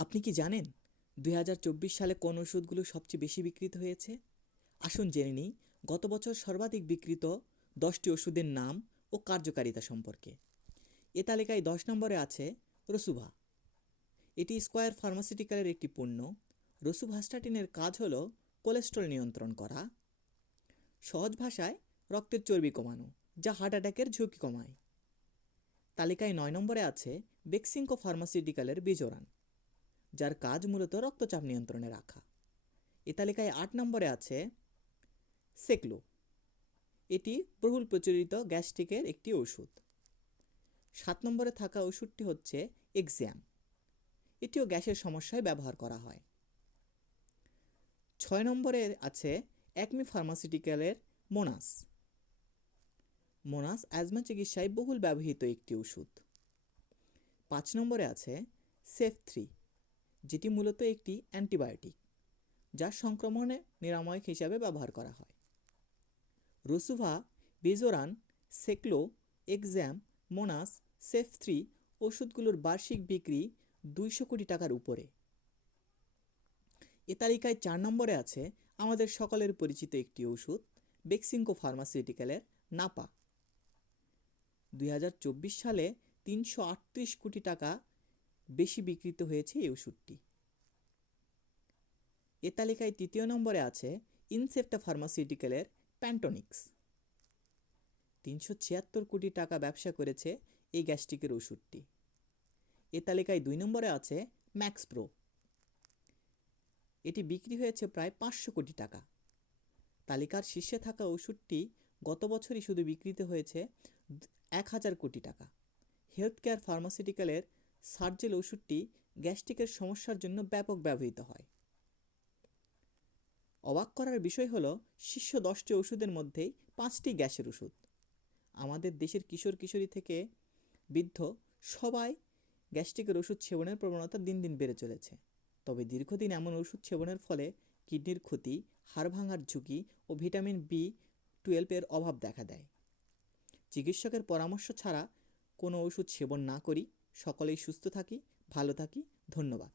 আপনি কি জানেন দু হাজার চব্বিশ সালে কোন ওষুধগুলো সবচেয়ে বেশি বিক্রিত হয়েছে? আসুন জেনে নিই, গত বছর সর্বাধিক বিক্রিত দশটি ওষুধের নাম ও কার্যকারিতা সম্পর্কে। এ তালিকায় দশ নম্বরে আছে রসুভা। এটি স্কয়ার ফার্মাসিউটিক্যালের একটি পণ্য। রসুভাস্টাটিনের কাজ হলো কোলেস্ট্রল নিয়ন্ত্রণ করা। সহজ ভাষায়, রক্তের চর্বি কমানো, যা হার্ট অ্যাটাকের ঝুঁকি কমায়। তালিকায় নয় নম্বরে আছে বেক্সিঙ্কো ফার্মাসিউটিক্যালের বিজোরান। যার কাজ মূলত রক্তচাপ নিয়ন্ত্রণে রাখা। এ তালিকায় আট নম্বরে আছে সেকলো। এটি বহুল প্রচলিত গ্যাস্ট্রিকের একটি ওষুধ সাত নম্বরে থাকা ওষুধটি হচ্ছে এক্সাম এটিও গ্যাসের সমস্যায় ব্যবহার করা হয়। ছয় নম্বরে আছে একমি ফার্মাসিউটিক্যালের মোনাস। মোনাস অ্যাজমা চিকিৎসায় বহুল ব্যবহৃত একটি ওষুধ পাঁচ নম্বরে আছে সেফ থ্রি। যেটি মূলত একটি অ্যান্টিবায়োটিক, যা সংক্রমণে নিরাময় হিসাবে ব্যবহার করা হয়। রসুভা, বেজোরান, সেকলো, এক্সাম, মোনাস সেফ থ্রি ওষুধগুলোর বার্ষিক বিক্রি দুইশো কোটি টাকার উপরে। এ তালিকায় চার নম্বরে আছে আমাদের সকলের পরিচিত একটি ওষুধ, বেক্সিঙ্কো ফার্মাসিউটিক্যালের নাপা। দুই হাজার চব্বিশ সালে তিনশো আটত্রিশ কোটি টাকা বেশি বিক্রিত হয়েছে এই ওষুধটি। এ তালিকায় তৃতীয় নম্বরে আছে ইনসেপ্টা ফার্মাসিউটিক্যালের প্যান্টনিক্স। তিনশো ছিয়াত্তর কোটি টাকা ব্যবসা করেছে এই গ্যাস্ট্রিকের ওষুধটি। এ তালিকায় দুই নম্বরে আছে ম্যাক্স প্রো। এটি বিক্রি হয়েছে প্রায় পাঁচশো কোটি টাকা। তালিকার শীর্ষে থাকা ওষুধটি গত বছরই শুধু বিক্রিত হয়েছে এক হাজার কোটি টাকা। হেলথ কেয়ার ফার্মাসিউটিক্যালের সার্জেল ওষুধটি গ্যাস্ট্রিকের সমস্যার জন্য ব্যাপক ব্যবহৃত হয়। অবাক করার বিষয় হলো, শীর্ষ দশটি ওষুধের মধ্যেই পাঁচটি গ্যাসের ওষুধ। আমাদের দেশের কিশোর কিশোরী থেকে বৃদ্ধ সবাই গ্যাস্ট্রিকের ওষুধ সেবনের প্রবণতা দিন দিন বেড়ে চলেছে। তবে দীর্ঘদিন এমন ওষুধ সেবনের ফলে কিডনির ক্ষতি, হাড় ভাঙার ঝুঁকি ও ভিটামিন বি টুয়েলভের অভাব দেখা দেয়। চিকিৎসকের পরামর্শ ছাড়া কোনো ওষুধ সেবন না করি। সকলেই সুস্থ থাকি ভালো থাকি ধন্যবাদ।